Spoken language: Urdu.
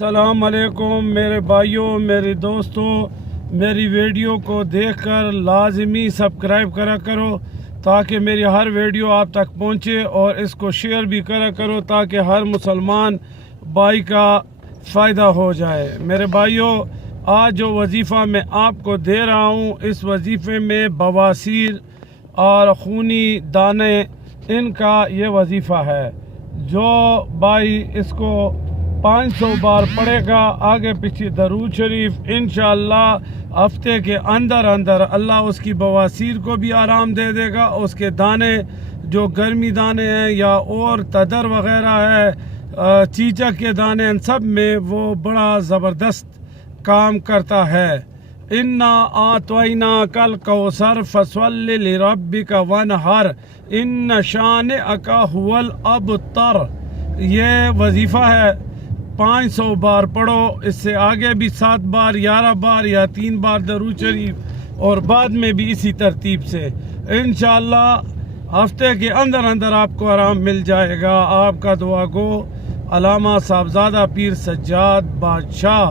السلام علیکم میرے بھائیوں، میرے دوستوں، میری ویڈیو کو دیکھ کر لازمی سبسکرائب کرا کرو تاکہ میری ہر ویڈیو آپ تک پہنچے، اور اس کو شیئر بھی کرا کرو تاکہ ہر مسلمان بھائی کا فائدہ ہو جائے۔ میرے بھائیوں، آج جو وظیفہ میں آپ کو دے رہا ہوں، اس وظیفے میں بواسیر اور خونی دانے ان کا یہ وظیفہ ہے۔ جو بھائی اس کو 500 بار پڑھے گا، آگے پیچھے درود شریف، انشاءاللہ ہفتے کے اندر اللہ اس کی بواسیر کو بھی آرام دے دے گا۔ اس کے دانے جو گرمی دانے ہیں یا اور تدر وغیرہ ہے، چیچک کے دانے، ان سب میں وہ بڑا زبردست کام کرتا ہے۔ اِنَّا أَعْطَيْنَاكَ الْكَوْثَرَ فَصَلِّ لِرَبِّكَ وَانْحَرْ إِنَّ شَانِئَكَ هُوَ الْأَبْتَرُ۔ یہ وظیفہ ہے، 500 بار پڑھو، اس سے آگے بھی 7 بار، 11 بار یا 3 بار درود شریف، اور بعد میں بھی اسی ترتیب سے انشاءاللہ ہفتے کے اندر آپ کو آرام مل جائے گا۔ آپ کا دعا گو علامہ صاحبزادہ پیر سجاد بادشاہ۔